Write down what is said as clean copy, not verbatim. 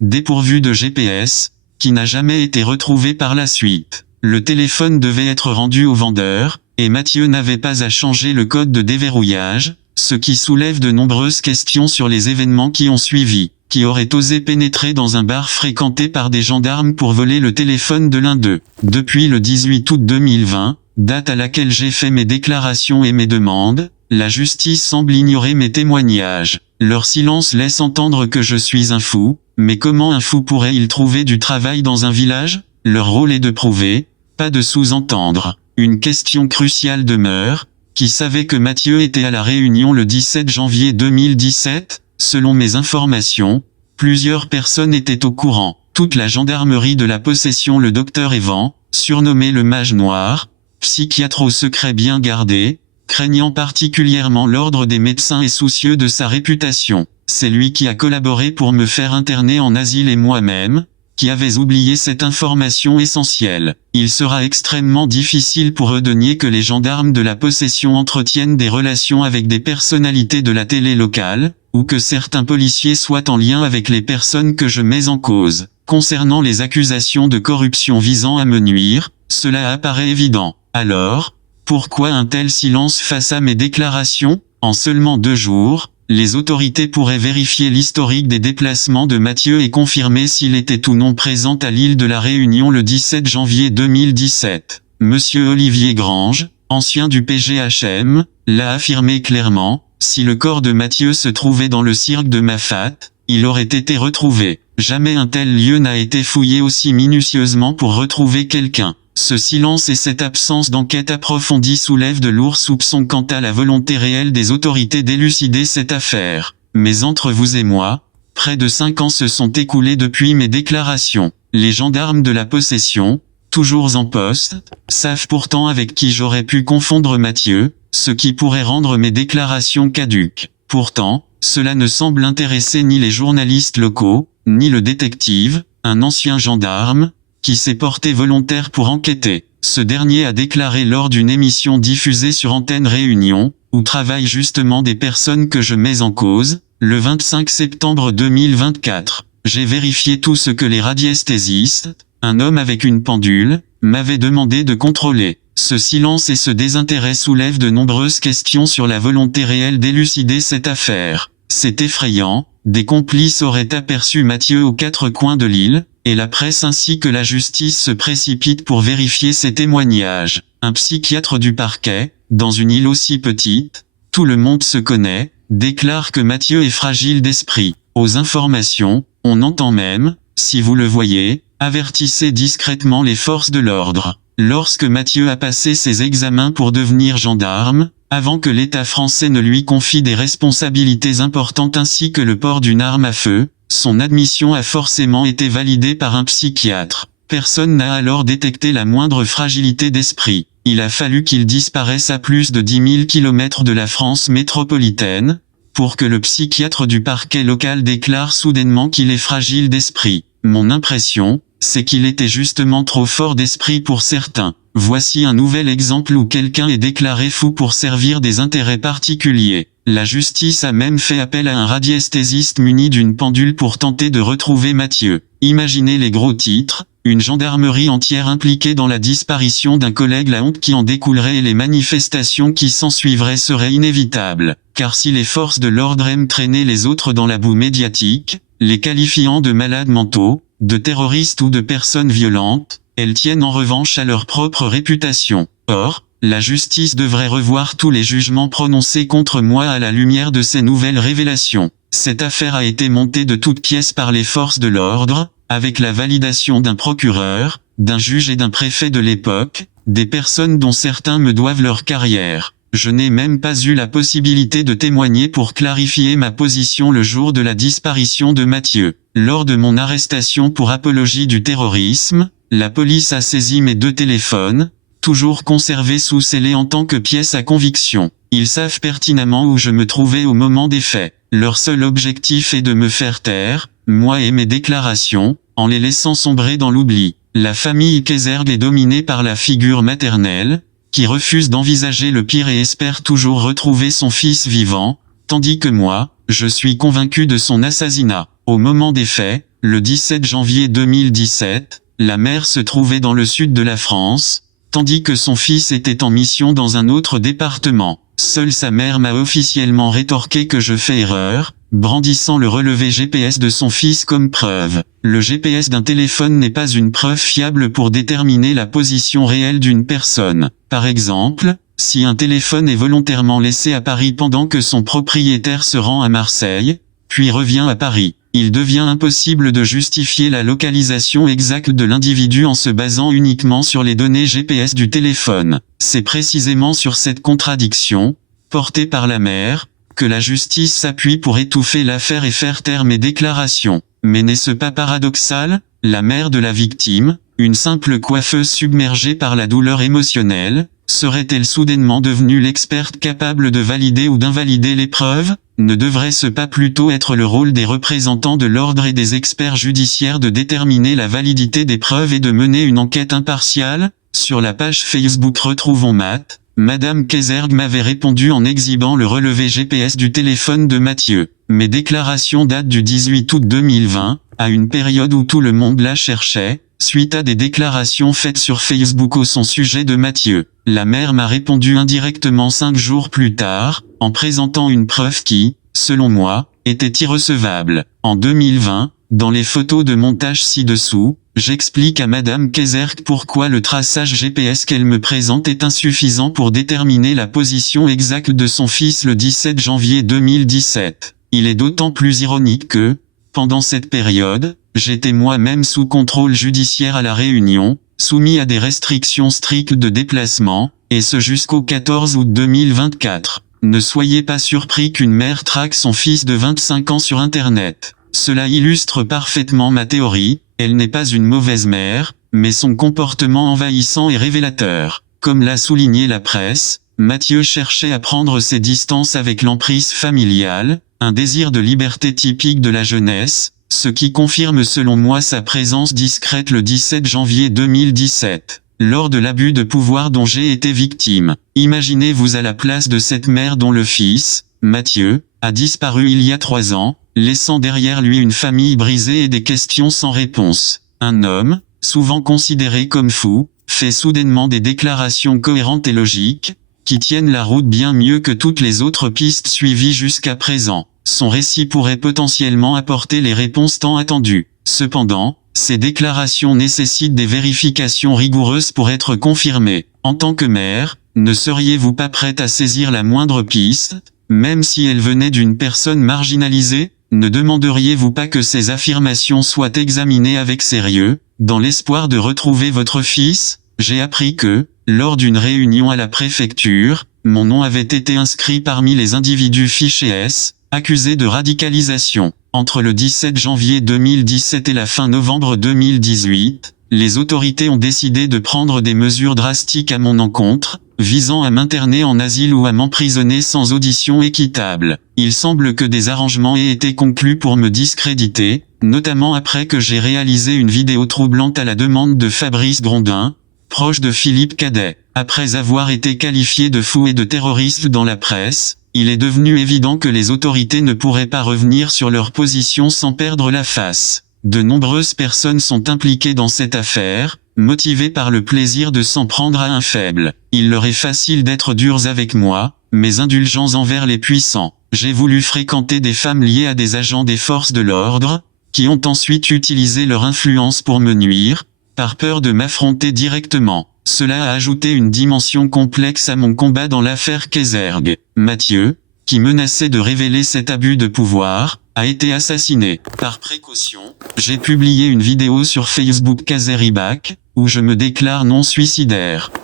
dépourvu de GPS, qui n'a jamais été retrouvé par la suite. Le téléphone devait être rendu au vendeur, et Mathieu n'avait pas à changer le code de déverrouillage, ce qui soulève de nombreuses questions sur les événements qui ont suivi. Qui aurait osé pénétrer dans un bar fréquenté par des gendarmes pour voler le téléphone de l'un d'eux. Depuis le 18 août 2020, date à laquelle j'ai fait mes déclarations et mes demandes, la justice semble ignorer mes témoignages. Leur silence laisse entendre que je suis un fou, mais comment un fou pourrait-il trouver du travail dans un village? Leur rôle est de prouver, pas de sous-entendre. Une question cruciale demeure, qui savait que Mathieu était à La Réunion le 17 janvier 2017? Selon mes informations, plusieurs personnes étaient au courant. Toute la gendarmerie de la possession, le docteur Evan, surnommé le Mage Noir, psychiatre au secret bien gardé, craignant particulièrement l'ordre des médecins et soucieux de sa réputation. C'est lui qui a collaboré pour me faire interner en asile et moi-même, qui avais oublié cette information essentielle. Il sera extrêmement difficile pour eux de nier que les gendarmes de la possession entretiennent des relations avec des personnalités de la télé locale, ou que certains policiers soient en lien avec les personnes que je mets en cause. Concernant les accusations de corruption visant à me nuire, cela apparaît évident. Alors, pourquoi un tel silence face à mes déclarations? En seulement 2 jours, les autorités pourraient vérifier l'historique des déplacements de Mathieu et confirmer s'il était ou non présent à l'île de La Réunion le 17 janvier 2017. Monsieur Olivier Grange, ancien du PGHM, l'a affirmé clairement, si le corps de Mathieu se trouvait dans le cirque de Mafat, il aurait été retrouvé. Jamais un tel lieu n'a été fouillé aussi minutieusement pour retrouver quelqu'un. Ce silence et cette absence d'enquête approfondie soulèvent de lourds soupçons quant à la volonté réelle des autorités d'élucider cette affaire. Mais entre vous et moi, près de 5 ans se sont écoulés depuis mes déclarations. Les gendarmes de la possession, toujours en poste, savent pourtant avec qui j'aurais pu confondre Mathieu, ce qui pourrait rendre mes déclarations caduques. Pourtant, cela ne semble intéresser ni les journalistes locaux, ni le détective, un ancien gendarme, qui s'est porté volontaire pour enquêter. Ce dernier a déclaré lors d'une émission diffusée sur Antenne Réunion, où travaillent justement des personnes que je mets en cause, le 25 septembre 2024. J'ai vérifié tout ce que les radiesthésistes, un homme avec une pendule, m'avaient demandé de contrôler. Ce silence et ce désintérêt soulèvent de nombreuses questions sur la volonté réelle d'élucider cette affaire. C'est effrayant, des complices auraient aperçu Mathieu aux 4 coins de l'île, et la presse ainsi que la justice se précipitent pour vérifier ces témoignages. Un psychiatre du parquet, dans une île aussi petite, tout le monde se connaît, déclare que Mathieu est fragile d'esprit. Aux informations, on entend même, si vous le voyez, avertissez discrètement les forces de l'ordre. Lorsque Mathieu a passé ses examens pour devenir gendarme, avant que l'État français ne lui confie des responsabilités importantes ainsi que le port d'une arme à feu, son admission a forcément été validée par un psychiatre. Personne n'a alors détecté la moindre fragilité d'esprit. Il a fallu qu'il disparaisse à plus de 10 000 km de la France métropolitaine, pour que le psychiatre du parquet local déclare soudainement qu'il est fragile d'esprit. Mon impression, c'est qu'il était justement trop fort d'esprit pour certains. Voici un nouvel exemple où quelqu'un est déclaré fou pour servir des intérêts particuliers. La justice a même fait appel à un radiesthésiste muni d'une pendule pour tenter de retrouver Mathieu. Imaginez les gros titres, une gendarmerie entière impliquée dans la disparition d'un collègue, la honte qui en découlerait et les manifestations qui s'ensuivraient seraient inévitables. Car si les forces de l'ordre aiment traîner les autres dans la boue médiatique, les qualifiant de malades mentaux, de terroristes ou de personnes violentes, elles tiennent en revanche à leur propre réputation. Or, la justice devrait revoir tous les jugements prononcés contre moi à la lumière de ces nouvelles révélations. Cette affaire a été montée de toutes pièces par les forces de l'ordre, avec la validation d'un procureur, d'un juge et d'un préfet de l'époque, des personnes dont certains me doivent leur carrière. Je n'ai même pas eu la possibilité de témoigner pour clarifier ma position le jour de la disparition de Mathieu. Lors de mon arrestation pour apologie du terrorisme, la police a saisi mes 2 téléphones, toujours conservés sous scellé en tant que pièces à conviction. Ils savent pertinemment où je me trouvais au moment des faits. Leur seul objectif est de me faire taire, moi et mes déclarations, en les laissant sombrer dans l'oubli. La famille Kayserg est dominée par la figure maternelle, qui refuse d'envisager le pire et espère toujours retrouver son fils vivant, tandis que moi, je suis convaincu de son assassinat. Au moment des faits, Le 17 janvier 2017, la mère se trouvait dans le sud de la France, tandis que son fils était en mission dans un autre département. Seule sa mère m'a officiellement rétorqué que je fais erreur, brandissant le relevé GPS de son fils comme preuve. Le GPS d'un téléphone n'est pas une preuve fiable pour déterminer la position réelle d'une personne. Par exemple, si un téléphone est volontairement laissé à Paris pendant que son propriétaire se rend à Marseille, puis revient à Paris, il devient impossible de justifier la localisation exacte de l'individu en se basant uniquement sur les données GPS du téléphone. C'est précisément sur cette contradiction, portée par la mère, que la justice s'appuie pour étouffer l'affaire et faire taire mes déclarations. Mais n'est-ce pas paradoxal? La mère de la victime, une simple coiffeuse submergée par la douleur émotionnelle, serait-elle soudainement devenue l'experte capable de valider ou d'invalider les preuves? Ne devrait-ce pas plutôt être le rôle des représentants de l'ordre et des experts judiciaires de déterminer la validité des preuves et de mener une enquête impartiale? Sur la page Facebook Retrouvons Matt, Madame Kézergue m'avait répondu en exhibant le relevé GPS du téléphone de Mathieu. Mes déclarations datent du 18 août 2020, à une période où tout le monde la cherchait, suite à des déclarations faites sur Facebook au son sujet de Mathieu. La mère m'a répondu indirectement 5 jours plus tard, en présentant une preuve qui, selon moi, était irrecevable. En 2020, dans les photos de montage ci-dessous, j'explique à Madame Kézergue pourquoi le traçage GPS qu'elle me présente est insuffisant pour déterminer la position exacte de son fils le 17 janvier 2017. Il est d'autant plus ironique que, pendant cette période, j'étais moi-même sous contrôle judiciaire à La Réunion, soumis à des restrictions strictes de déplacement, et ce jusqu'au 14 août 2024. Ne soyez pas surpris qu'une mère traque son fils de 25 ans sur Internet. Cela illustre parfaitement ma théorie, elle n'est pas une mauvaise mère, mais son comportement envahissant est révélateur. Comme l'a souligné la presse, Mathieu cherchait à prendre ses distances avec l'emprise familiale, un désir de liberté typique de la jeunesse, ce qui confirme selon moi sa présence discrète le 17 janvier 2017, lors de l'abus de pouvoir dont j'ai été victime. Imaginez-vous à la place de cette mère dont le fils, Mathieu, a disparu il y a 3 ans, laissant derrière lui une famille brisée et des questions sans réponse. Un homme, souvent considéré comme fou, fait soudainement des déclarations cohérentes et logiques, qui tiennent la route bien mieux que toutes les autres pistes suivies jusqu'à présent. Son récit pourrait potentiellement apporter les réponses tant attendues. Cependant, ces déclarations nécessitent des vérifications rigoureuses pour être confirmées. En tant que mère, ne seriez-vous pas prête à saisir la moindre piste, même si elle venait d'une personne marginalisée? Ne demanderiez-vous pas que ces affirmations soient examinées avec sérieux, dans l'espoir de retrouver votre fils? J'ai appris que, lors d'une réunion à la préfecture, mon nom avait été inscrit parmi les individus fichés S, accusés de radicalisation. Entre le 17 janvier 2017 et la fin novembre 2018, les autorités ont décidé de prendre des mesures drastiques à mon encontre, visant à m'interner en asile ou à m'emprisonner sans audition équitable. Il semble que des arrangements aient été conclus pour me discréditer, notamment après que j'ai réalisé une vidéo troublante à la demande de Fabrice Grondin, proche de Philippe Cadet. Après avoir été qualifié de fou et de terroriste dans la presse, il est devenu évident que les autorités ne pourraient pas revenir sur leur position sans perdre la face. De nombreuses personnes sont impliquées dans cette affaire, motivées par le plaisir de s'en prendre à un faible. Il leur est facile d'être durs avec moi, mais indulgents envers les puissants. J'ai voulu fréquenter des femmes liées à des agents des forces de l'ordre, qui ont ensuite utilisé leur influence pour me nuire, par peur de m'affronter directement. Cela a ajouté une dimension complexe à mon combat dans l'affaire Kézergue. Mathieu, qui menaçait de révéler cet abus de pouvoir, a été assassiné. Par précaution, j'ai publié une vidéo sur Facebook Kazeribak, où je me déclare non suicidaire.